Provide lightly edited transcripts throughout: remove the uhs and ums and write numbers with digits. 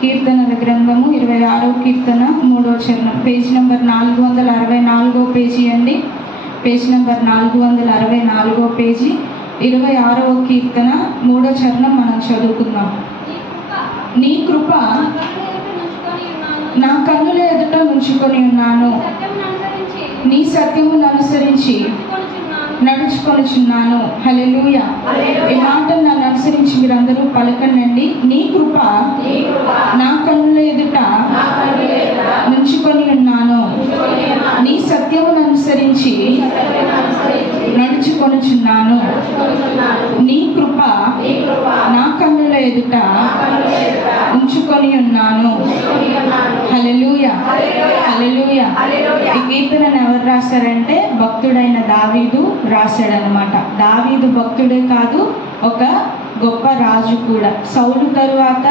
కీర్తనల గ్రంథము 26వ కీర్తన 3వ చరణం, పేజ్ నెంబర్ 464 పేజీ అండి. పేజ్ నెంబర్ 464 పేజీ, 26వ కీర్తన 3వ చరణం మనం చదువుకుందాం. నీ కృప నా కన్నుల ఎదుట ఉంచుకొని ఉన్నాను, నీ సత్యమును అనుసరించి నడుచుకొనుచున్నాను. హల్లెలూయా. ఈ మాటను నన్ను అనుసరించి మీరందరూ పలకండి. నీ కృప నా కన్నుల ఎదుట నుంచుకొని ఉన్నాను, నీ సత్యమును అనుసరించి నడుచుకొనుచున్నాను. నీ కృప నా కన్నుల ఎదుట ఉంచుకొని ఉన్నాను. హల్లెలూయా, హల్లెలూయా. ఈ కీర్తనను ఎవరు రాశారంటే భక్తుడైన దావీదు రాశాడనమాట. దావీదు భక్తుడే కాదు, ఒక గొప్ప రాజు కూడా. సౌలు తరువాత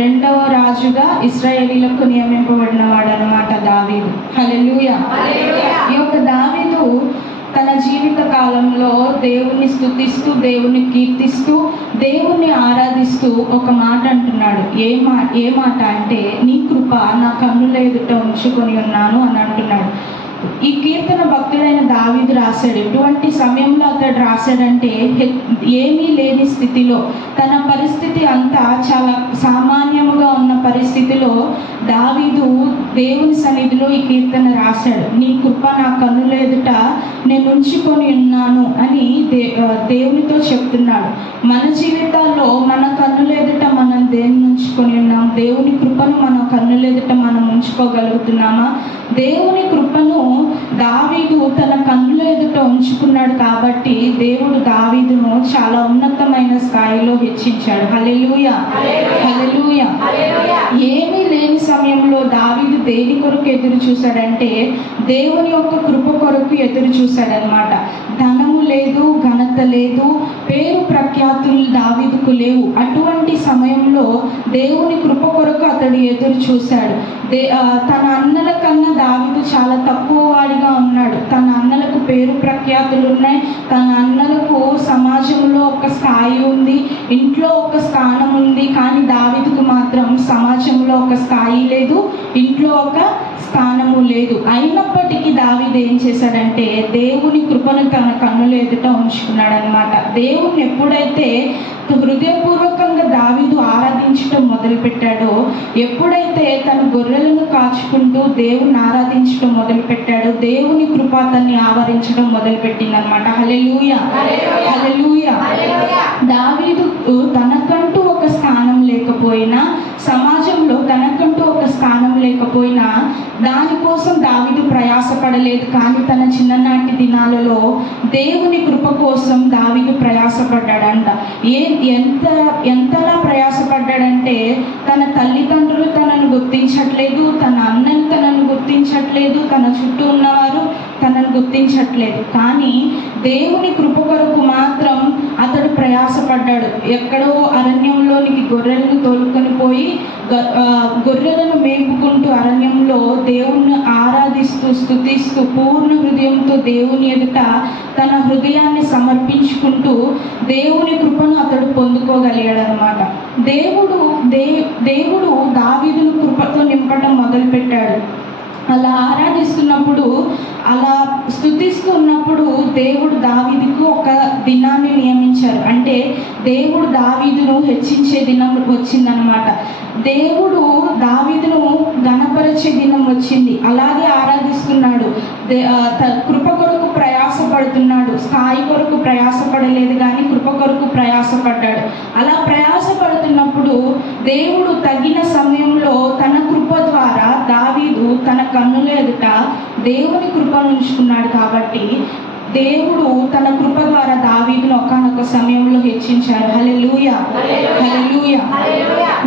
రెండవ రాజుగా ఇశ్రాయేలీలకు నియమింపబడిన వాడు అనమాట దావీదు. హల్లెలూయా. ఈ యొక్క దావీదు తన జీవిత కాలంలో దేవుణ్ణి స్తుతిస్తూ, దేవుణ్ణి కీర్తిస్తూ, దేవుణ్ణి ఆరాధిస్తూ ఒక మాట అంటున్నాడు. ఏ మాట అంటే, నీ కృప నా కన్నుల ఎదుట ఉంచుకొని ఉన్నాను అని అంటున్నాడు. ఈ కీర్తన భక్తుడైన దావీదు రాశాడు. ఎటువంటి సమయంలో అతడు రాశాడంటే, ఏమీ లేని స్థితిలో, తన పరిస్థితి అంతా చాలా సామాన్యముగా ఉన్న పరిస్థితిలో దావీదు దేవుని సన్నిధిలో ఈ కీర్తన రాశాడు. నీ కృప నా కన్నుల ఎదుట నేను ఉంచుకొని ఉన్నాను అని దేవునితో చెప్తున్నాడు. మన జీవితాల్లో మన కన్నుల ఎదుట మనం దేన్ని ఉంచుకొని ఉన్నాం? దేవుని కృపను మన కన్నుల ఎదుట మనం ఉంచుకోగలుగుతున్నామా? దేవుని కృపను దావీదు తన కన్నుల ఎదుట ఉంచుకున్నాడు కాబట్టి దేవుడు దావీదును చాలా ఉన్నతమైన స్థాయిలో హెచ్చించాడు. హల్లెలూయా, హల్లెలూయా. ఏమీ లేని సమయంలో దావీదు దేని కొరకు ఎదురు చూశాడంటే, దేవుని యొక్క కృప కొరకు ఎదురు చూశాడనమాట. ధనము లేదు, ఘనత లేదు, పేరు ప్రఖ్యాతులు దావీదుకు లేవు. అటువంటి సమయంలో దేవుని కృప కొరకు అతడు ఎదురు చూశాడు. తన అన్నల కన్నా దావీదు చాలా తక్కువ వాడిగా ఉన్నాడు. తన అన్నలకు పేరు ప్రఖ్యాతులు ఉన్నాయి, తన అన్నలకు సమాజంలో ఒక స్థాయి ఉంది, ఇంట్లో ఒక స్థానం ఉంది. కానీ దావీదుకు మాత్రం సమాజంలో ఒక స్థాయి లేదు, ఇంట్లో ఒక స్థానము లేదు. అయినప్పటికీ దావీదు ఏం చేశాడంటే, దేవుని కృపను తన కన్నుల ఎదుట ఉంచుకున్నాడు అనమాట. దేవుని ఎప్పుడైతే హృదయపూర్వకంగా దావీదు ఆరాధించడం మొదలుపెట్టాడో, ఎప్పుడైతే తన గొర్రెలను కాచుకుంటూ దేవుని ఆరాధించడం మొదలుపెట్టాడో, దేవుని కృప అతన్ని ఆవరించడం మొదలుపెట్టింది అనమాట. హల్లెలూయా, హల్లెలూయా. దావీదు తనకంటూ ఒక స్థానం లేకపోయినా, సమాజంలో తనకంటూ ఒక స్థానం లేకపోయినా దానికోసం దావీదు ప్రయాసపడలేదు. కానీ తన చిన్ననాటి దినాలలో దేవుని కృప కోసం దావీదు ప్రయాసపడ్డాడంట. ఎంతలా ప్రయాసపడ్డాడంటే, తన తల్లిదండ్రులు తనను గుర్తించట్లేదు, తన అన్నలు తనను గుర్తించట్లేదు, తన చుట్టూ ఉన్నవారు తనను గుర్తించట్లేదు. కానీ దేవుని కృప కొరకు మాత్రం అతడు ప్రయాసపడ్డాడు. ఎక్కడో అరణ్యంలోనికి గొర్రెలను తోలుకొని పోయి గొర్రెలను మేపుకుంటూ అరణ్యంలో దేవుణ్ణి ఆరాధిస్తూ, స్తుతిస్తూ, పూర్ణ హృదయంతో దేవుని ఎదుట తన హృదయాన్ని సమర్పించుకుంటూ దేవుని కృపను అతడు పొందుకోగలిగాడు అనమాట. దేవుడు దావీదును కృపతో నింపడం మొదలుపెట్టాడు. అలా ఆరాధిస్తున్నప్పుడు, అలా స్తుతిస్తున్నప్పుడు దేవుడు దావీదుకు ఒక దినాన్ని నియమించారు. అంటే దేవుడు దావీదును హెచ్చించే దినం వచ్చిందనమాట. దేవుడు దావీదును ఘనపరిచే దినం వచ్చింది. అలాగే ఆరాధిస్తున్నాడు, కృప కొరకు ప్రయాసపడుతున్నాడు. స్థాయి కొరకు ప్రయాసపడలేదు, కానీ కృప కొరకు ప్రయాసపడ్డాడు. అలా ప్రయాసపడుతున్నప్పుడు దేవుడు తగిన సమయంలో తన కృప ద్వారా దావీదు తన కన్నుల ఎదుట దేవుని కృపను ఉంచుకున్నాడు. కాబట్టి దేవుడు తన కృప ద్వారా దావీదును ఒకానొక సమయంలో హెచ్చించారు. హల్లెలూయా, హల్లెలూయా.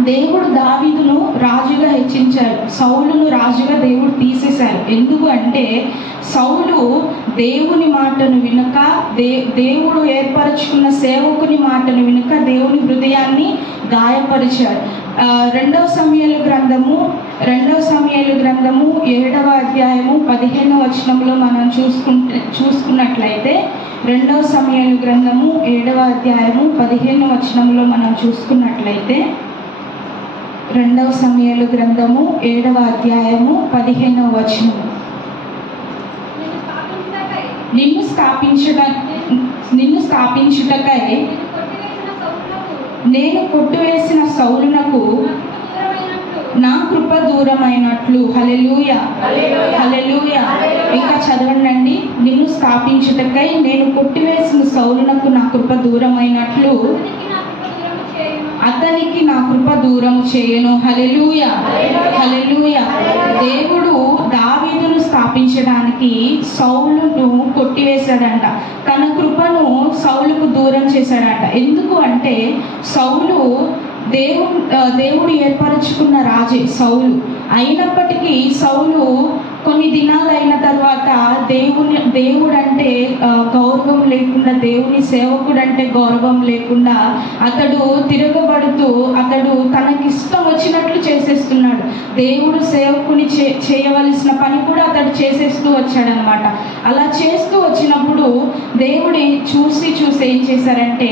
దేవుడు దావీదును రాజుగా హెచ్చించారు. సౌలును రాజుగా దేవుడు తీసేశారు. ఎందుకు అంటే, సౌలు దేవుని మాటను వినక, దేవుడు ఏర్పరచుకున్న సేవకుని మాటను వినక దేవుని హృదయాన్ని గాయపరిచాడు. రెండవ సమూయేలు గ్రంథము 7వ అధ్యాయము 15వ వచనంలో మనం చూసుకున్నట్లయితే, 2 సమూయేలు గ్రంథము 7వ అధ్యాయము 15వ వచనంలో మనం చూసుకున్నట్లయితే, రెండవ సమూయేలు గ్రంథము 7వ అధ్యాయము 15వ వచనం. నిన్ను స్థాపించుటకై నేను కొట్టివేసిన సౌలునకు నా కృప దూరమైనట్లు. హల్లెలూయా, హల్లెలూయా. ఇంకా చదవండి. నిన్ను స్థాపించుటకై నేను కొట్టివేసిన సౌలునకు నా కృప దూరమైనట్లు అతనికి నా కృప దూరం చేయను. హల్లెలూయా, హల్లెలూయా. దేవుడు దావీదును స్థాపించడానికి సౌలును కొట్టివేశాడంట. తన కృపను సౌలుకు దూరం చేశాడంట. ఎందుకు అంటే దేవుడు ఏర్పరచుకున్న రాజే సౌలు. అయినప్పటికీ సౌలు కొన్ని దినాలు అయిన తర్వాత దేవుడు అంటే గౌరవం లేకుండా, దేవుని సేవకుడు అంటే గౌరవం లేకుండా అతడు తిరగబడుతూ అతడు తనకిష్టం వచ్చినట్లు చేసేస్తున్నాడు. దేవుడు సేవకుని చేయవలసిన పని కూడా అతడు చేసేస్తూ వచ్చాడనమాట. అలా చేస్తూ వచ్చినప్పుడు దేవుడు చూసి ఏం చేశారంటే,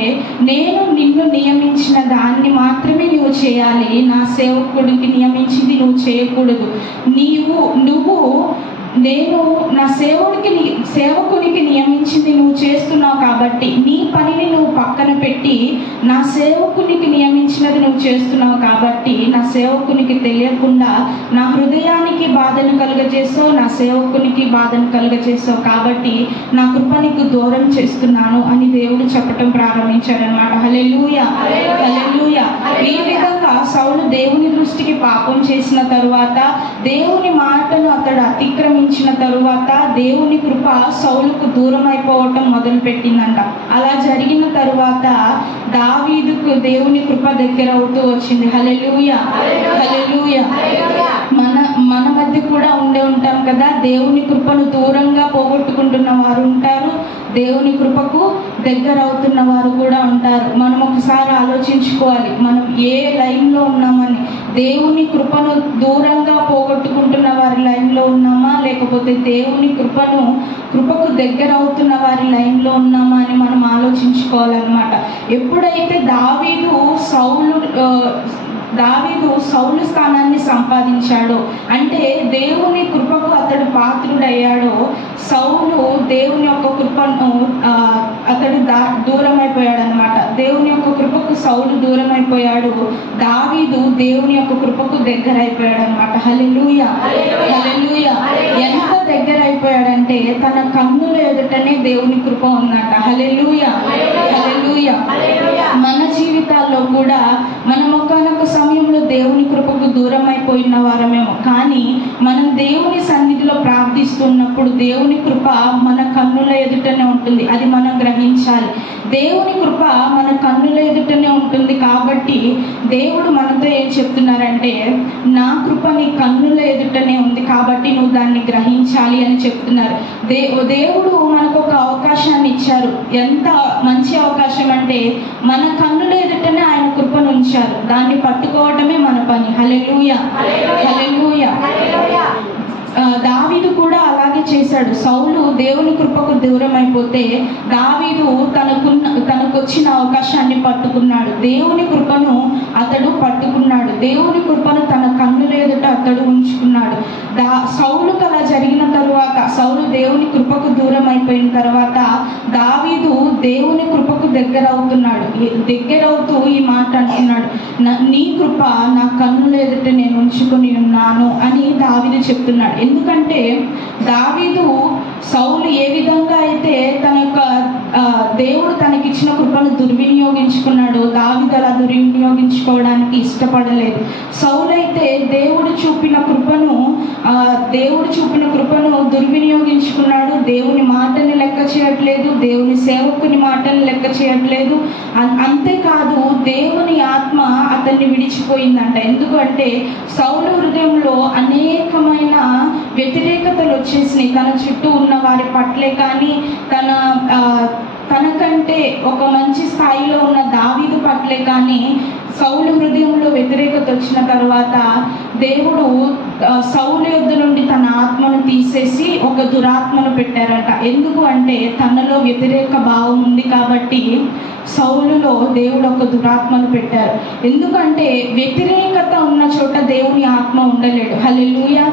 నేను నిన్ను నియమించిన దాన్ని మాత్రమే నువ్వు చేయాలి, నా సేవకుడికి నియమించింది నువ్వు చేయకూడదు. నువ్వు నేను నా సేవకునికి నియమించింది నువ్వు చేస్తున్నావు కాబట్టి నీ పనిని నువ్వు పక్కన పెట్టి నా సేవకునికి నియమించినది నువ్వు చేస్తున్నావు కాబట్టి నా సేవకునికి తెలియకుండా నా హృదయానికి బాధను కలుగజేస్తావు, నా సేవకునికి బాధను కలుగజేస్తావు కాబట్టి నా కృప నీకు దూరం చేస్తున్నాను అని దేవుడు చెప్పటం ప్రారంభించాడనమాట. హల్లెలూయా, హల్లెలూయా. ఈ విధంగా సౌలు దేవుని దృష్టికి పాపం చేసిన తరువాత, దేవుని మాటను అతడు అతిక్రమించిన తరువాత దేవుని కృప సౌలుకు దూరం అయిపోవటం మొదలు పెట్టిందంట. అలా జరిగిన తరువాత దావీదుకు దేవుని కృప దగ్గర అవుతూ వచ్చింది. హల్లెలూయా, హల్లెలూయా. మన మధ్య కూడా ఉంటాం కదా, దేవుని కృపను దూరంగా పోగొట్టుకుంటున్న వారు ఉంటారు, దేవుని కృపకు దగ్గర అవుతున్న వారు కూడా ఉంటారు. మనం ఒకసారి ఆలోచించుకోవాలి, మనం ఏ లైన్లో ఉన్నామని. దేవుని కృపను దూరంగా పోగొట్టుకుంటున్న వారి లైన్లో ఉన్నామా, లేకపోతే దేవుని కృపకు దగ్గర అవుతున్న వారి లైన్లో ఉన్నామా అని మనం ఆలోచించుకోవాలన్నమాట. ఎప్పుడైతే దావీదు సౌలు స్థానాన్ని సంపాదించాడో, అంటే దేవుని కృపకు అతడు పాత్రుడయ్యాడో, సౌలు దేవుని యొక్క కృపను అతడు దూరం అయిపోయాడు అనమాట. దేవుని యొక్క కృపకు సౌలు దూరం అయిపోయాడు, దావీదు దేవుని యొక్క కృపకు దగ్గర అయిపోయాడు అనమాట. హల్లెలూయా, హల్లెలూయా. ఎంత దగ్గర అయిపోయాడంటే తన కన్నుల ఎదుటనే దేవుని కృప ఉందంట. హల్లెలూయా, హల్లెలూయా. మన జీవితాల్లో కూడా మనం ఒకానొక సమయంలో దేవుని కృపకు దూరం అయిపోయిన వారమేమో, కానీ మనం దేవుని సన్నిధిలో ప్రార్థిస్తున్నప్పుడు దేవుని కృప మన కన్నుల ఎదుటనే ఉంటుంది. అది మనం గ్రహించాలి. దేవుని కృప మన కన్నుల ఎదుటనే ఉంటుంది కాబట్టి దేవుడు మనతో ఏం చెప్తున్నారంటే, నా కృప నీ కన్నుల ఎదుటనే ఉంది కాబట్టి నువ్వు దాన్ని గ్రహించాలి అని చెప్తున్నారు. దేవుడు మనకు ఒక అవకాశాన్ని ఇచ్చారు. ఎంత మంచి అవకాశం అంటే, మన కన్నుల ఎదుటనే ఆయన కృపను ఉంచారు, దాన్ని పట్టుకోవటమే మన పని. హల్లెలూయా, హల్లెలూయా. దావీదు కూడా అలాగే చేశాడు. సౌలు దేవుని కృపకు దూరం అయిపోతే దావీదు తనకు వచ్చిన అవకాశాన్ని పట్టుకున్నాడు. దేవుని కృపను అతడు పట్టుకున్నాడు. దేవుని కృపను తన కన్నుల ఎదుట అతడు ఉంచుకున్నాడు. సౌలుకు అలా జరిగిన తరువాత, సౌలు దేవుని కృపకు దూరం అయిపోయిన తర్వాత దావీదు దేవుని కృపకు దగ్గర అవుతూ ఈ మాట అంటున్నాడు, నీ కృప నా కన్నుల ఎదుట నేను ఉంచుకొని ఉన్నాను అని దావీదు చెప్తున్నాడు. ఎందుకంటే దావీదు సౌలు ఏ విధంగా అయితే తన యొక్క దేవుడు తనకిచ్చిన కృపను దుర్వినియోగించుకున్నాడు, దావీదు అలా దుర్వినియోగించుకోవడానికి ఇష్టపడలేదు. సౌలు అయితే దేవుడు చూపిన కృపను దుర్వినియోగించుకున్నాడు. దేవుని మాటని లెక్క చేయట్లేదు, దేవుని సేవకుని మాటని లెక్క చేయట్లేదు. అంతేకాదు దేవుని ఆత్మ అతన్ని విడిచిపోయిందంట. ఎందుకంటే సౌలు హృదయంలో అనేకమైన వ్యతిరేకతలు వచ్చేసినాయి. తన చుట్టూ ఉన్న వారి పట్లే కానీ, తనకంటే ఒక మంచి స్థాయిలో ఉన్న దావీదు పట్లే కానీ సౌలు హృదయంలో వ్యతిరేకత వచ్చిన తర్వాత దేవుడు సౌలు యొద్ద నుండి తన ఆత్మను తీసేసి ఒక దురాత్మను పెట్టారట. ఎందుకు అంటే తనలో వ్యతిరేక భావం ఉంది కాబట్టి సౌలులో దేవుడు ఒక దురాత్మను పెట్టారు. ఎందుకంటే వ్యతిరేకత ఉన్న చోట దేవుని ఆత్మ ఉండలేడు. హల్లెలూయా,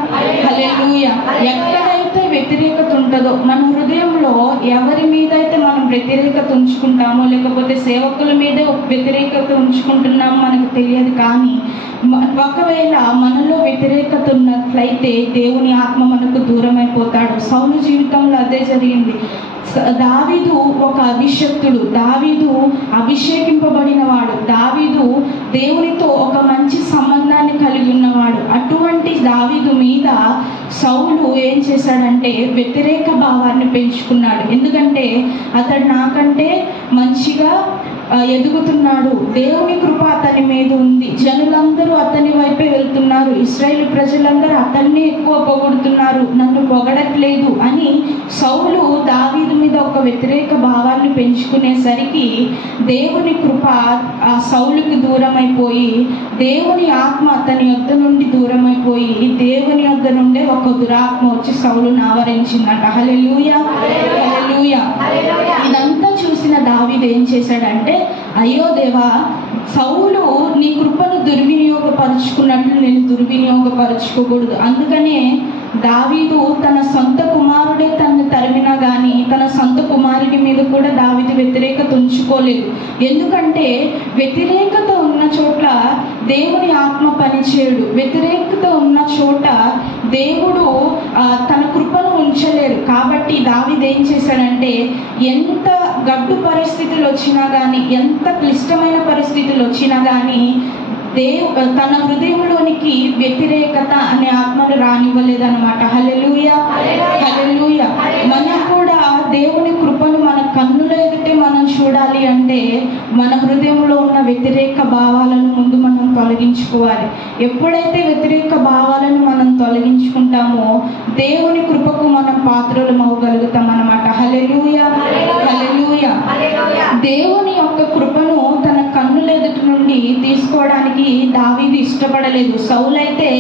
హల్లెలూయా. ఎక్కడైతే వ్యతిరేకత ఉంటుందో మన హృదయంలో ఎవరి మీద అయితే మనం వ్యతిరేకత ఉంచుకుంటామో, లేకపోతే సేవకుల మీదే వ్యతిరేకత ఉంచుకుంటున్నామో మనకు తెలియదు. కానీ ఒకవేళ మనలో వ్యతిరేకత ఉన్నట్లయితే దేవుని ఆత్మ మనకు దూరం అయిపోతాడు. సౌలు జీవితంలో అదే జరిగింది. దావీదు ఒక అభిషక్తుడు, దావీదు అభిషేకింపబడిన వాడు, దావీదు దేవునితో ఒక మంచి సంబంధాన్ని కలిగి ఉన్నవాడు. అటువంటి దావీదు మీద సౌలు ఏం చేశాడంటే వ్యతిరేక భావాన్ని పెంచుకున్నాడు. ఎందుకంటే అతడు నాకంటే మంచిగా ఎదుగుతున్నాడు, దేవుని కృప అతని మీద ఉంది, జనులందరూ అతని వైపే వెళ్తున్నారు, ఇశ్రాయేలు ప్రజలందరూ అతన్ని ఎక్కువ పొగుడుతున్నారు, నన్ను పొగడట్లేదు అని సౌలు దావీదు మీద ఒక వ్యతిరేక భావాన్ని పెంచుకునేసరికి దేవుని కృప ఆ సౌలుకి దూరం అయిపోయి, దేవుని ఆత్మ అతని యొద్ద నుండి దూరం అయిపోయి, దేవుని యొద్ద నుండే ఒక దురాత్మ వచ్చి సౌలును ఆవరించిందట. హల్లెలూయా, హల్లెలూయా. ఇదంతా చూసిన దావీదు ఏం చేశాడంటే, అయ్యో దేవా, సౌలు నీ కృపను దుర్వినియోగపరుచుకున్నట్లు నేను దుర్వినియోగపరుచుకోకూడదు. అందుకనే దావీదు తన సొంత కుమారుడే తనను తరిమినా కానీ తన సొంత కుమారుడి మీద కూడా దావీదు వ్యతిరేకత ఉంచుకోలేదు. ఎందుకంటే వ్యతిరేకత ఉన్న చోట్ల దేవుని ఆత్మ పనిచేయడు. వ్యతిరేకత ఉన్న చోట దేవుడు తన కృపను ఉంచలేరు. కాబట్టి దావీదు ఏం చేశాడంటే, ఎంత గడ్డు పరిస్థితులు వచ్చినా కానీ, ఎంత క్లిష్టమైన పరిస్థితులు వచ్చినా కానీ తన హృదయంలోనికి వ్యతిరేకత అనే ఆత్మను రానివ్వలేదన్నమాట. హల్లెలూయా, హల్లెలూయా. మనం కూడా దేవుని కృపను మన కన్నుల ఎదుటే మనం చూడాలి అంటే మన హృదయంలో ఉన్న వ్యతిరేక భావాలను ముందు మనం తొలగించుకోవాలి. ఎప్పుడైతే వ్యతిరేక భావాలను మనం తొలగించుకుంటామో దేవుని కృపకు మనం పాత్రలు అవ్వగలుగుతాం అన్నమాట. హల్లెలూయా, హల్లెలూయా. దేవుని యొక్క కృపను తన కన్నుల ఎదుటి నుండి తీసుకోవడానికి దావీదు ఇష్టపడలేదు. సౌలైతే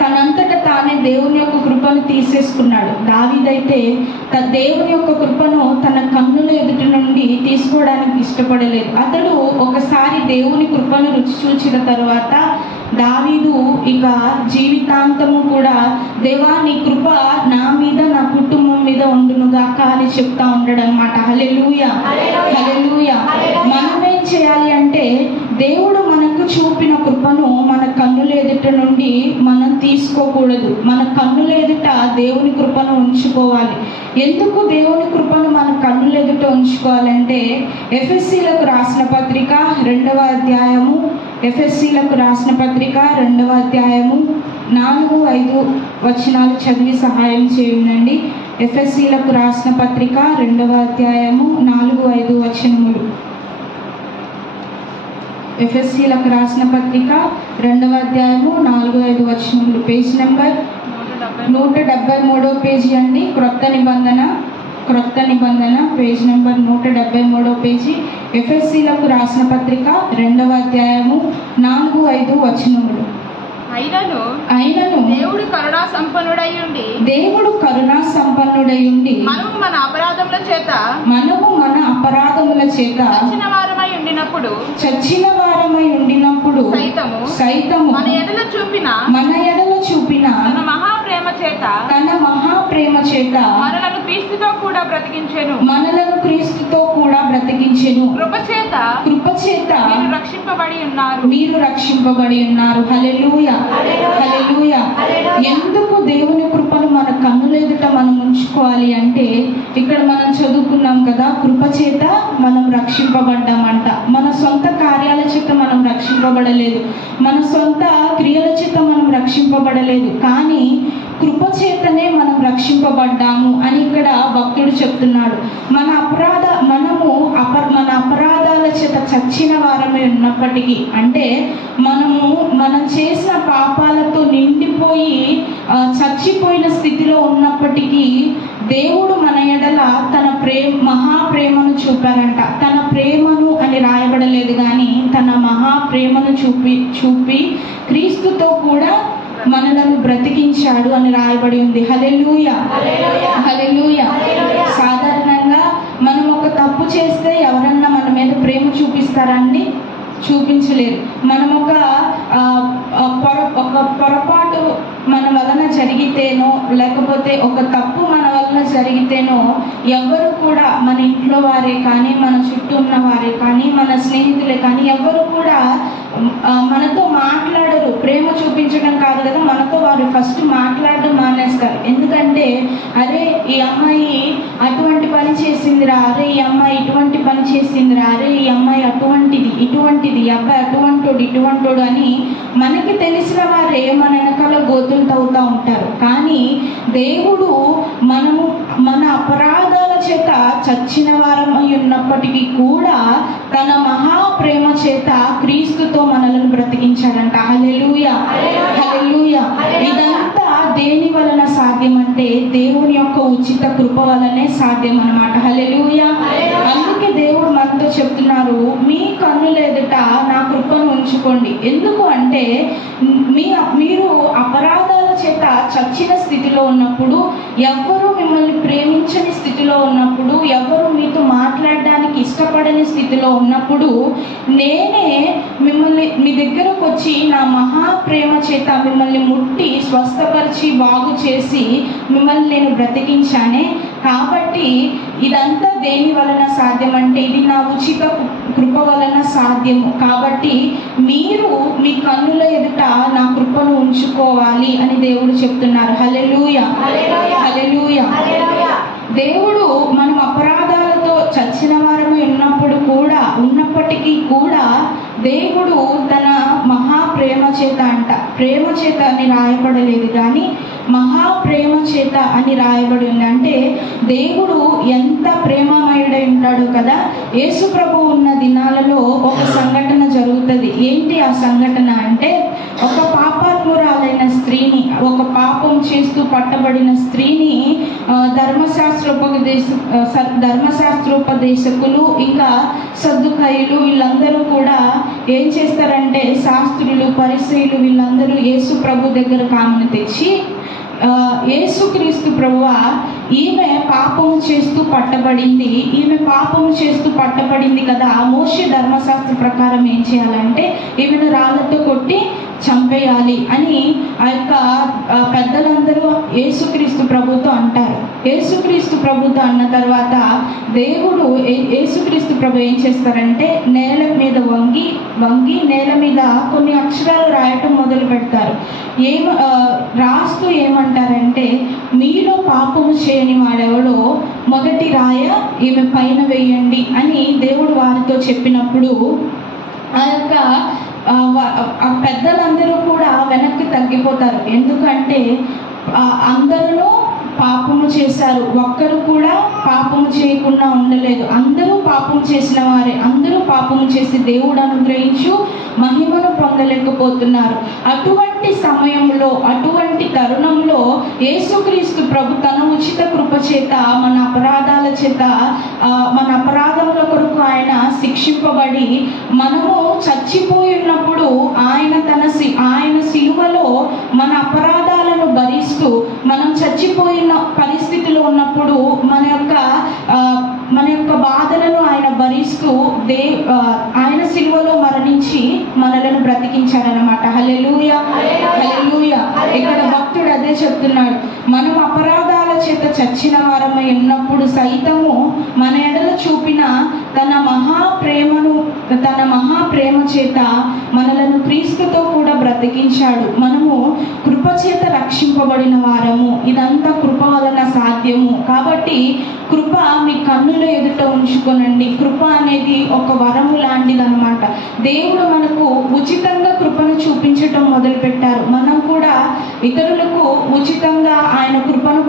తనంతట తానే దేవుని యొక్క కృపను తీసేసుకున్నాడు. దావీదైతే దేవుని యొక్క కృపను తన కన్నుల ఎదుటి నుండి తీసుకోవడానికి ఇష్టపడలేదు. అతడు ఒకసారి దేవుని కృపను రుచి చూచిన తర్వాత దావీదు ఇక జీవితాంతము కూడా, దేవా నీ కృప నా మీద నా కుటుంబం మీద ఉండునుగాక అని చెప్తా ఉంటాడు అనమాట. హల్లెలూయా, హల్లెలూయా. మనమేం చేయాలి అంటే దేవుడు మనకు చూపిన కృపను మన కన్నుల ఎదుట నుండి మనం తీసుకోకూడదు. మన కన్నుల ఎదుట దేవుని కృపను ఉంచుకోవాలి. ఎందుకు దేవుని కృపను మన కన్నుల ఎదుట ఉంచుకోవాలంటే ఎఫెసీలకు రాసిన పత్రిక 2వ అధ్యాయము, ఎఫెసీలకు రాసిన పత్రిక 2వ అధ్యాయము 4-5 వచనాలు చదివి సహాయం చేయండి. ఎఫెసీలకు రాసిన పత్రిక 2వ అధ్యాయము 4-5 వచనములు. ఎఫెసీలకు రాసిన పత్రిక 2వ అధ్యాయము 4-5 వచనములు. పేజ్ నెంబర్ 173 పేజీ అండి. క్రొత్త నిబంధన పేజ్ నెంబర్ 173 పేజీ. ఎఫెసీలకు రాసిన పత్రిక 2వ అధ్యాయము 4-5 వచనములు. అయినను దేవుడు కరుణా సంపన్నుడై ఉండి మనము మన అపరాధముల చేత చచ్చిన వారమై ఉండినప్పుడు సైతము మన ఎడల చూపిన తన మహాప్రేమ చేత మనలను క్రీస్తుతో కూడా బ్రతికించెను. కృపచేత మీరు రక్షింపబడి ఉన్నారు. హల్లెలూయా, హల్లెలూయా. ఎందుకు దేవుని కృపను మన కన్నుల ఎదుట మనం ఉంచుకోవాలి అంటే, ఇక్కడ మనం చదువుకున్నాం కదా, కృపచేత మనం రక్షింపబడ్డామంట. మన సొంత కార్యాల చేత మనం రక్షింపబడలేదు, మన సొంత క్రియల చేత మనం రక్షింపబడలేదు, కానీ కృపచేతనే మనం రక్షింపబడ్డాము అని ఇక్కడ భక్తుడు చెప్తున్నాడు. మన అపరాధాల చేత చచ్చిన వారమే ఉన్నప్పటికీ, అంటే మనం చేసిన పాపాలతో నిండిపోయి చచ్చిపోయిన స్థితిలో ఉన్నప్పటికీ దేవుడు మన ఎడల తన మహాప్రేమను చూపారంట. తన ప్రేమను అని రాయబడలేదు కానీ తన మహాప్రేమను చూపి క్రీస్తుతో కూడా బ్రతికించాడు అని రాయబడి ఉంది. హల్లెలూయా, హల్లెలూయా. సాధారణంగా మనం ఒక తప్పు చేస్తే ఎవరన్నా మన మీద ప్రేమ చూపిస్తారండి? చూపించలేరు. మనం ఒక పొరపాటు మన వలన జరిగితేనో, లేకపోతే ఒక తప్పు మన వలన జరిగితేనో ఎవరు కూడా, మన ఇంట్లో వారే కానీ, మన చుట్టూ ఉన్న వారే కానీ, మన స్నేహితులే కానీ ఎవరు కూడా మనతో మాట్లాడరు. ప్రేమ చూపించడం కాదు కదా, మనతో వారు ఫస్ట్ మాట్లాడడం మానేస్తారు. ఎందుకంటే అరే ఈ అమ్మాయి అటువంటి పని చేసిందిరా, అరే ఈ అమ్మాయి ఇటువంటి పని చేసిందిరా, అరే ఈ అమ్మాయి అటువంటిది ఇటువంటిది, ఈ అబ్బాయి అటువంటోడు ఇటువంటోడు అని మనకి తెలిసిన వారే మన వెనకాల గోతులు తవ్వుతూ ఉంటారు. కానీ దేవుడు మనము మన అపరాధాల చేత చచ్చిన వారమై ఉన్నప్పటికీ కూడా తన మహాప్రేమ చేత క్రీస్తుతో మనలను బ్రతికించాడంట. హల్లెలూయా, హల్లెలూయా. ఇదంతా దేని వలన సాధ్యం అంటే దేవుని యొక్క ఉచిత కృప వలనే సాధ్యం అన్నమాట. హల్లెలూయా. అందుకే దేవుడు మనతో చెప్తున్నారు, మీ కన్నుల ఎదుట నా కృపను ఉంచుకోండి. ఎందుకు అంటే మీరు అపరాధాల చేత చచ్చిన స్థితిలో ఉన్నప్పుడు, ఎవ్వరూ మిమ్మల్ని ప్రేమించని స్థితిలో ఉన్నప్పుడు, ఎవరు మీతో మాట్లాడడానికి ఇష్టపడని స్థితిలో ఉన్నప్పుడు నేనే మిమ్మల్ని మీ దగ్గరకు వచ్చి నా మహాప్రేమ చేత మిమ్మల్ని ముట్టి స్వస్థపరిచి బాగు చేసి మిమ్మల్ని నేను బ్రతికించానే. కాబట్టి ఇదంతా దేని వలన సాధ్యం అంటే ఇది నా ఉచిత కృప వలన సాధ్యము. కాబట్టి మీరు మీ కన్నుల ఎదుట నా కృపను ఉంచుకోవాలి అని దేవుడు చెప్తున్నారు. హల్లెలూయా, హల్లెలూయా. దేవుడు మనం అపరాధాలతో చచ్చిన వారమై ఉన్నప్పటికీ కూడా దేవుడు తన మహాప్రేమ చేత ప్రేమ చేత అని రాయబడలేదు కానీ మహాప్రేమ చేత అని రాయబడి ఉంది. అంటే దేవుడు ఎంత ప్రేమమయుడై ఉంటాడు కదా. యేసు ప్రభు ఉన్న దినాలలో ఒక సంఘటన జరుగుతుంది. ఏంటి ఆ సంఘటన అంటే, ఒక పాపాత్మురాలైన స్త్రీని, ఒక పాపం చేస్తూ పట్టబడిన స్త్రీని ధర్మశాస్త్రోపదేశకులు ఇంకా సద్దుకయ్యులు వీళ్ళందరూ కూడా ఏం చేస్తారంటే, శాస్త్రులు పరిసయ్యులు వీళ్ళందరూ యేసు ప్రభు దగ్గరకు ఆమెను తెచ్చి, యేసుక్రీస్తు ప్రభువా ఈమె పాపము చేస్తూ పట్టబడింది కదా, మోషే ధర్మశాస్త్ర ప్రకారం ఏం చేయాలంటే ఈమెను రాళ్ళతో కొట్టి చంపేయాలి అని ఆ యొక్క పెద్దలందరూ యేసుక్రీస్తు ప్రభుతో అంటారు. యేసుక్రీస్తు ప్రభుతో అన్న తర్వాత దేవుడు యేసుక్రీస్తు ప్రభు ఏం చేస్తారంటే నేల మీద వంగి నేల మీద కొన్ని అక్షరాలు రాయటం మొదలు పెడతారు. రాస్తూ ఏమంటారంటే, మీలో పాపము చేయని వాడెవడో మొదటి రాయ ఈమె పైన వేయండి అని దేవుడు వారితో చెప్పినప్పుడు ఆ యొక్క పెద్దలందరూ కూడా వెనక్కి తగ్గిపోతారు. ఎందుకంటే అందరూ పాపము చేశారు, ఒక్కరు కూడా పాపము చేయకుండా ఉండలేదు. అందరూ పాపం చేసిన వారే, అందరూ పాపము చేసి దేవుడు అనుగ్రహించు మహిమను పొందలేకపోతున్నారు. అటువంటి సమయంలో, అటువంటి తరుణంలో యేసుక్రీస్తు ప్రభు తన ఉచిత కృప చేత మన అపరాధముల కొరకు ఆయన శిక్షింపబడి మనము చచ్చిపోయి ఉన్నప్పుడు ఆయన సిలువలో మన అపరాధాలను భరిస్తూ, మనం చచ్చిపోయిన పరిస్థితిలో ఉన్నప్పుడు మన యొక్క బాధలను ఆయన భరిస్తూ ఆయన సిలువలో మరణించి మనలను బ్రతికించారన్నమాట. హల్లెలూయా, హల్లెలూయా. ఇక్కడ భక్తుడు అదే చెప్తున్నాడు, మనం అపరాధాల చేత చచ్చిన వారమై ఉన్నప్పుడు సైతము మన ఎడల చూపిన తన మహాప్రేమ చేత మనలను క్రీస్తుతో కూడా బ్రతికించాడు. మనము కృప చేత రక్షింపబడిన వారము. ఇదంతా కృప వలన సాధ్యము. కాబట్టి కృప మీ కన్నుల ఎదుట ఉంచుకోనండి. కృప అనేది ఒక వరము లాంటిది అన్నమాట. దేవుడు మనకు ఉచితంగా కృపను చూపించటం మొదలు పెట్టారు. మనం కూడా ఇతరులకు ఉచితంగా ఆయన కృపను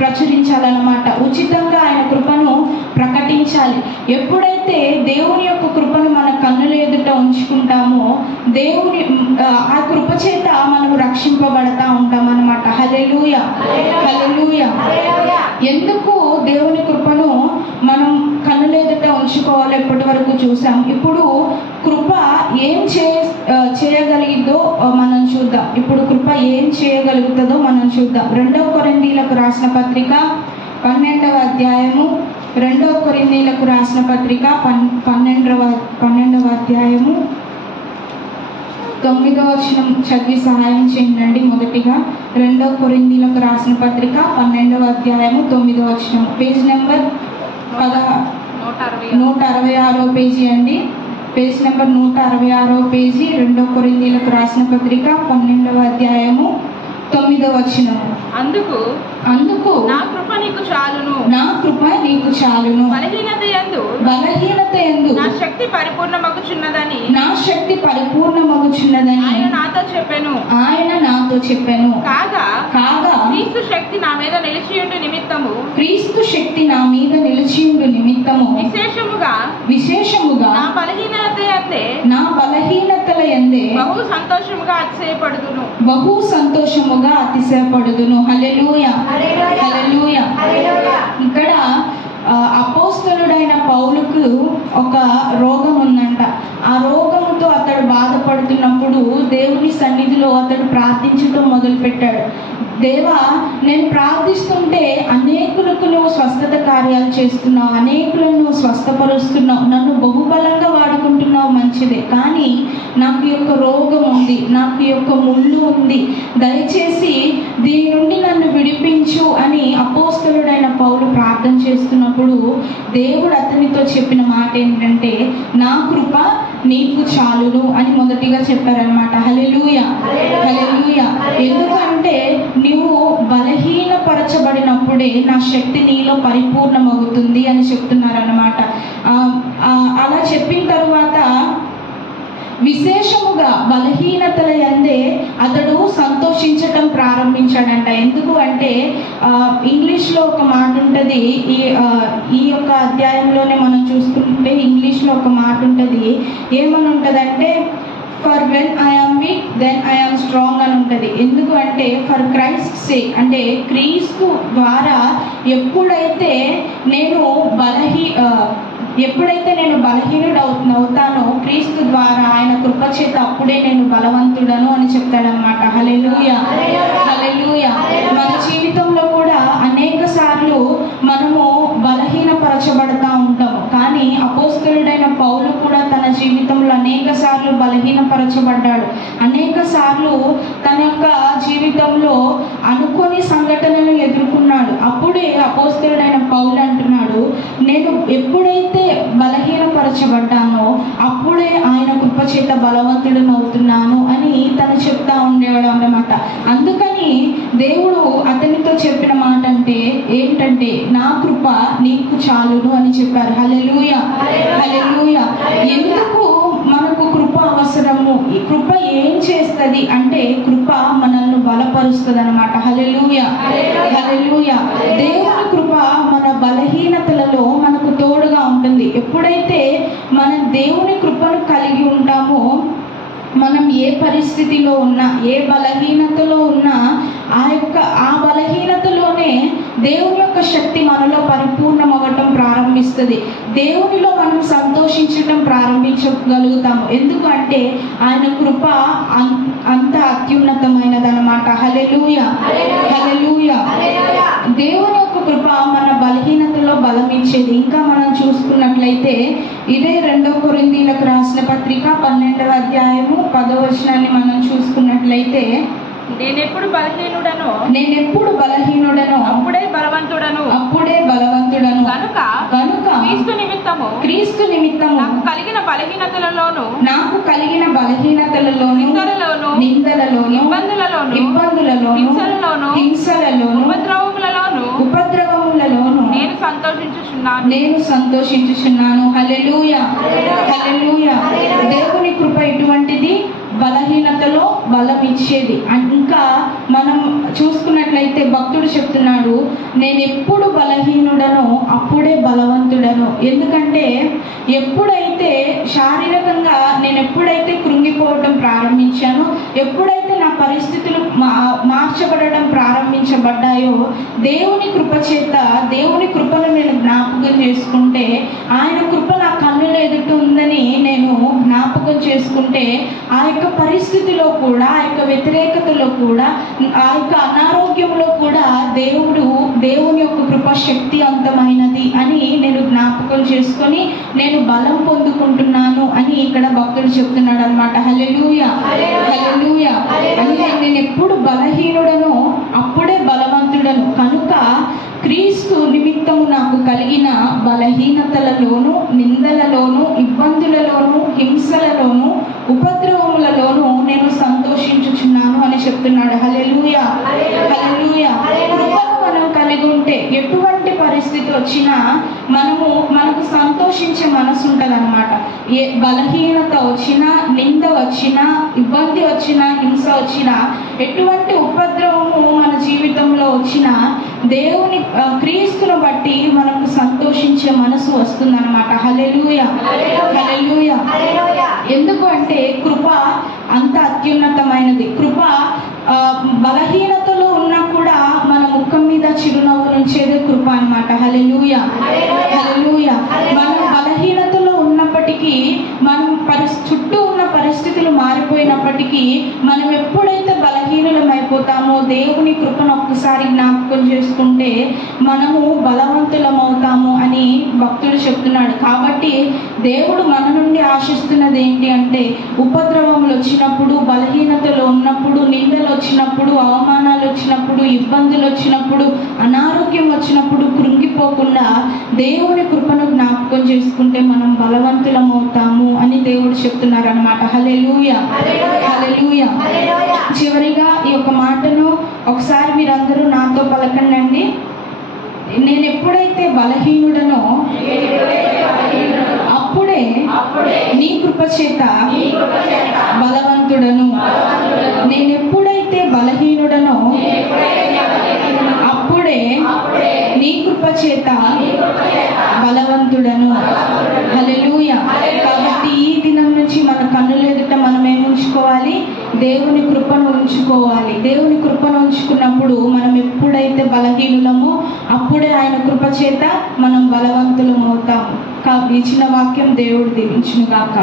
ప్రచురించాలన్నమాట. ఉచితంగా ఆయన కృపను ప్రకటించాలి. ఎప్పుడైతే దేవుని యొక్క కృపను మన కన్నుల ఎదుట ఉంచుకుంటామో ఆ కృప చేత మనం రక్షింపబడతా ఉంటాం అన్నమాట. హల్లెలూయా, హల్లెలూయా. ఎందుకు దేవుని కృపను మనం కన్నుల ఎదుట ఉంచుకోవాలి ఎప్పటి వరకు చూసాం. ఇప్పుడు కృప ఏం చేయగలిగిందో మనం చూద్దాం. ఇప్పుడు కృప ఏం చేయగలుగుతుందో మనం చూద్దాం. 2 కొరింథీయులకు రాసిన పత్రిక 12వ అధ్యాయము, 2 కొరింథీయులకు రాసిన పత్రిక 12వ అధ్యాయము 9వ వచనం చదివి సహాయం చేయండి. మొదటిగా 2 కొరింథీయులకు రాసిన పత్రిక 12వ అధ్యాయము 9వ వచనం, పేజ్ నెంబర్ 166వ పేజీ అండి. పేజ్ నెంబర్ 166వ పేజీ, 2 కొరింథీయులకు రాసిన పత్రిక 12వ అధ్యాయము 9వ వచనం. అందుకు నా కృప నీకు చాలును, నా కృప నీకు చాలును, బలహీనత యందు నా శక్తి పరిపూర్ణమగుచున్నదని ఆయన నాతో చెప్పెను. కాగా క్రీస్తు శక్తి నా మీద నిలిచియుండు నిమిత్తము విశేషముగా నా బలహీనతల యందే బహు సంతోషముగా అతిశయపడుదును. హల్లెలూయా, హల్లెలూయా. ఇక్కడ అపోస్తలుడైన పౌలుకు ఒక రోగం ఉందంట. ఆ రోగంతో అతడు బాధపడుతున్నప్పుడు దేవుని సన్నిధిలో అతడు ప్రార్థించడం మొదలుపెట్టాడు. దేవా, నేను ప్రార్థిస్తుంటే అనేకులకు నువ్వు స్వస్థత కార్యాలు చేస్తున్నావు, అనేకులను నువ్వు స్వస్థపరుస్తున్నావు, నన్ను బహుబలంగా వాడుకుంటున్నావు, మంచిదే. కానీ నాకు ఈ యొక్క రోగం ఉంది, నాకు ఈ యొక్క ముళ్ళు ఉంది, దయచేసి దీని నుండి నన్ను విడిపించు అని అపోస్తలుడైన పౌలు ప్రార్థన చేస్తున్నప్పుడు దేవుడు అతనితో చెప్పిన మాట ఏంటంటే, నా కృప నీకు చాలును అని మొదటిగా చెప్పారనమాట. హల్లెలూయా, హల్లెలూయా. ఎందుకంటే నువ్వు బలహీనపరచబడినప్పుడే నా శక్తి నీలో పరిపూర్ణమవుతుంది అని చెప్తున్నారన్నమాట. అలా చెప్పిన తరువాత విశేషముగా బలహీనతల యందే అతడు సంతోషించటం ప్రారంభించాడంట. ఎందుకు అంటే ఇంగ్లీష్లో ఒక మాట ఉంటుంది, ఈ యొక్క అధ్యాయంలోనే మనం చూసుకుంటే ఇంగ్లీష్లో ఒక మాట ఉంటుంది. ఏమని ఉంటుందంటే, for when I am weak then I am strong అని ఉంటుంది. ఎందుకు అంటే ఫర్ క్రైస్ట్ సేక్, అంటే క్రీస్తు ద్వారా ఎప్పుడైతే నేను బలహీనుడు అవుతానో క్రీస్తు ద్వారా ఆయన కృపచేత అప్పుడే నేను బలవంతుడను అని చెప్తాడనమాట. హల్లెలూయా, హల్లెలూయా. మన జీవితంలో కూడా అనేక సార్లు మనము బలహీనపరచబడతా ఉంటాము. కానీ అపోస్తలుడైన పౌలు కూడా తన జీవితంలో అనేక సార్లు బలహీనపరచబడ్డాడు. అనేక సార్లు తన యొక్క జీవితంలో అనుకోని సంఘటనలు ఎదుర్కొన్నాడు. అప్పుడే అపోస్తలుడైన పౌలు అంటున్నాడు, నేను ఎప్పుడైతే బలహీనపరచబడ్డానో అప్పుడే ఆయన కృపచేత బలవంతుడను అవుతున్నాను అని తను చెప్తా ఉండేవాడు అన్నమాట. అందుకని దేవుడు అతనితో చెప్పిన మాట ఏంటంటే నా కృప నీకు చాలును అని చెప్పారు. హల్లెలూయా, హల్లెలూయా. ఎందుకు మనకు కృప అవసరము? ఈ కృప ఏం చేస్తుంది అంటే కృప మనల్ని బలపరుస్తుంది అనమాట. హల్లెలూయా, హల్లెలూయా. దేవుని కృప మన బలహీనతలలో మనకు తోడుగా ఉంటుంది. ఎప్పుడైతే మనం దేవుని కృపను కలిగి ఉంటామో మనం ఏ పరిస్థితిలో ఉన్నా, ఏ బలహీనతలో ఉన్నా ఆ బలహీనతలోనే దేవుని యొక్క శక్తి మనలో పరిపూర్ణం అవ్వటం ప్రారంభిస్తుంది. దేవునిలో మనం సంతోషించటం ప్రారంభించగలుగుతాము. ఎందుకంటే ఆయన కృప అంత అత్యున్నతమైనదన్నమాట. హల్లెలూయా, హల్లెలూయా. దేవుని యొక్క కృప మన బలహీనతలో బలం ఇచ్చేది. ఇంకా మనం చూసుకున్నట్లయితే ఇదే 2 కొరింథీయులకు రాసిన పత్రిక 12వ అధ్యాయము 10వ వచనాన్ని మనం చూసుకున్నట్లయితే, నేనెప్పుడు బలహీనుడను అప్పుడే బలవంతుడను కనుక క్రీస్తు నిమిత్తము నాకు కలిగిన బలహీనతలలోను నిందలలోను ఇబ్బందులలోను హింసలలోను ఉపద్రవములలోను నేను సంతోషించుచున్నాను. హల్లెలూయా, హల్లెలూయా. దేవుని కృప ఇటువంటిది, బలహీనతలో బలం ఇచ్చేది. ఇంకా మనం చూసుకున్నట్లయితే భక్తుడు చెప్తున్నాడు, నేను ఎప్పుడు బలహీనుడనో అప్పుడే బలవంతుడను. ఎందుకంటే ఎప్పుడైతే శారీరకంగా నేను ఎప్పుడైతే కృంగిపోవడం ప్రారంభించానో, ఎప్పుడైతే నా పరిస్థితులు మార్చబడడం ప్రారంభించబడ్డాయో దేవుని కృప చేత దేవుని కృపను నేను జ్ఞాపకం చేసుకుంటే, ఆయన కృప నా కన్నుల ఎదుట ఉందని నేను జ్ఞాపకం చేసుకుంటే, ఆ యొక్క పరిస్థితిలో కూడా, ఆ యొక్క వ్యతిరేకతలో కూడా, ఆ యొక్క అనారోగ్యంలో కూడా దేవుని యొక్క కృప శక్తివంతమైనది అని నేను జ్ఞాపకం చేసుకొని నేను బలం పొందుకుంటున్నాను అని ఇక్కడ భక్తుడు చెప్తున్నాడు అనమాట. హల్లెలూయా, హల్లెలూయా. అంటే నేను ఎప్పుడు బలహీనుడను అప్పుడే బలవంతుడను కనుక క్రీస్తు నిమిత్తము నాకు కలిగిన బలహీనతలలోను, నిందలలోను, ఇబ్బందులలోను, హింసలలోను, ఉపద్రవములలోను నేను సంతోషించుచున్నాను అని చెప్తున్నాడు. హల్లెలూయా, హల్లెలూయా. కృపను మనం కలిగి ఉంటే ఎటువంటి పరిస్థితి వచ్చినా మనకు సంతోషించే మనసు ఉంటుంది అనమాట. ఏ బలహీనత వచ్చినా, నింద వచ్చినా, ఇబ్బంది వచ్చినా, హింస వచ్చినా, ఎటువంటి ఉపద్రవము మన జీవితంలో వచ్చినా దేవుని క్రీస్తును బట్టి మనకు సంతోషించే మనసు వస్తుందన్నమాట. హల్లెలూయా, హల్లెలూయా. ఎందుకు అంటే కృప అంత అత్యున్నతమైనది. కృప బలహీనతలో ఉన్నా కూడా మన ముఖం మీద చిరునవ్వు నుంచేదే కృప అన్నమాట. హల్లెలూయా, హల్లెలూయా. మనం బలహీనతలో ఉన్నప్పటికీ, మనం చుట్టూ ఉన్న పరిస్థితులు మారిపోయినప్పటికీ, మనం ఎప్పుడైతే బలహీనులం అయిపోతామో దేవుని కృపను ఒక్కసారి జ్ఞాపకం చేసుకుంటే మనము బలవంతులం అవుతాము అని భక్తుడు చెప్తున్నాడు. కాబట్టి దేవుడు మన నుండి ఆశిస్తున్నది ఏంటి అంటే, ఉపద్రవములు వచ్చినప్పుడు, బలహీనతలో ఉన్నప్పుడు, నిందలు వచ్చినప్పుడు, అవమానాలు వచ్చినప్పుడు, ఇబ్బందులు వచ్చినప్పుడు, అనారోగ్యం వచ్చినప్పుడు కృంగిపోకుండా దేవుని కృపను జ్ఞాపకం చేసుకుంటే మనం బలవంతులం అవుతాము అని దేవుడు చెప్తున్నారు అన్నమాట. హల్లెలూయా, హల్లెలూయా. చివరిగా ఈ యొక్క మాటను ఒకసారి మీరందరూ నాతో పలకండి. నేను ఎప్పుడైతే బలహీనుడనో అప్పుడే నీ కృప చేత బలవంతుడను. నేను ఎప్పుడైతే బలహీనుడనో అప్పుడే నీ కృప చేత బలవంతుడను. హల్లెలూయా. కాబట్టి ఈ దినం నుంచి మన కన్నుల ఎదుట మనం ఏముంచుకోవాలి? దేవుని కృపను ఉంచుకోవాలి. దేవుని కృపను ఉంచుకున్నప్పుడు మనం ఎప్పుడైతే బలహీనులమో అప్పుడే ఆయన కృప చేత మనం బలవంతులం అవుతాము. ఇచ్చిన వాక్యం దేవుడు దీవించును గాక.